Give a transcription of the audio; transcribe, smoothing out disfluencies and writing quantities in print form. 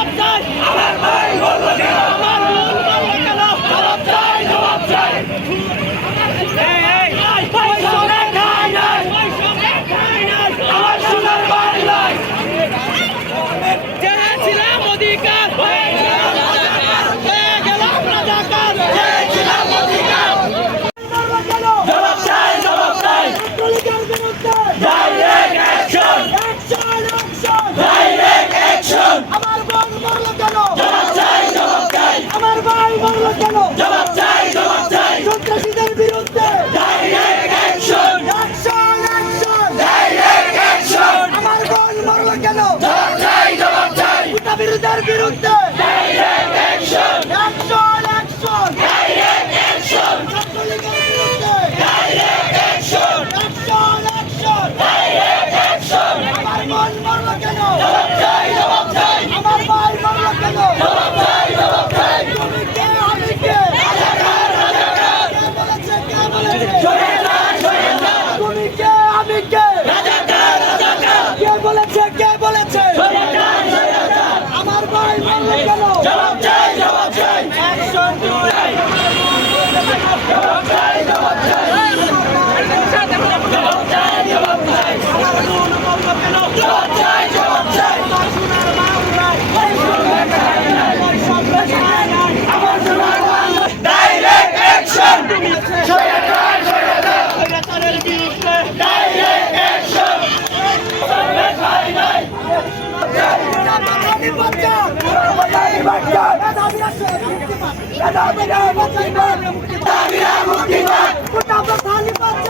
জবাব চাই আমার ভাই বলল কেন আমার বোন বলল কেন জবাব চাই জবাব চাই আমার সোনার বাংলায় জেনেছিলাম অধিকার হয়ে গেলাম রাজাকার জেনেছিলাম অধিকার জবাব চাই জবাব চাই ডাইরেক্ট অ্যাকশন ডাইরেক্ট অ্যাকশন আমার বোন মরল কেন জবাব চাই জবাব চাই আমার ভাই মরল কেন জবাব চাই জবাব চাই সন্ত্রাসীদের বিরুদ্ধে direct action action action direct action আমার বোন মরল কেন জবাব চাই জবাব চাই বিরোধীদের বিরুদ্ধে direct action action action direct action ছাত্রলীগের বিরুদ্ধে direct action action action direct action আমার বোন মরল কেন জবাব চাই জবাব চাই আমার ভাই মরল কেন জবাব চাই জবাব চাই তুমি কে আমি কে রাজাকার রাজাকার কে বলেছে কে বলেছে শয়তান শয়তান তুমি কে আমি কে রাজাকার রাজাকার কে বলেছে কে বলেছে শয়তান শয়তান আমার ভাই মরল কেন জবাব চাই জবাব চাই অ্যাকশন টু জবাব চাই জবাব চাই জবাব চাই জবাব চাই আমার বোন মরল কেন জবাব চাই জবাব চাই সোনার বাংলায় আমার সোনার বাংলা ডাইরেক্ট অ্যাকশন শয়তান শয়তান স্বৈরাচারের বিরুদ্ধে ডাইরেক্ট অ্যাকশন ভাই নাই মুক্তি পাক দাবিরা মুক্তি পাক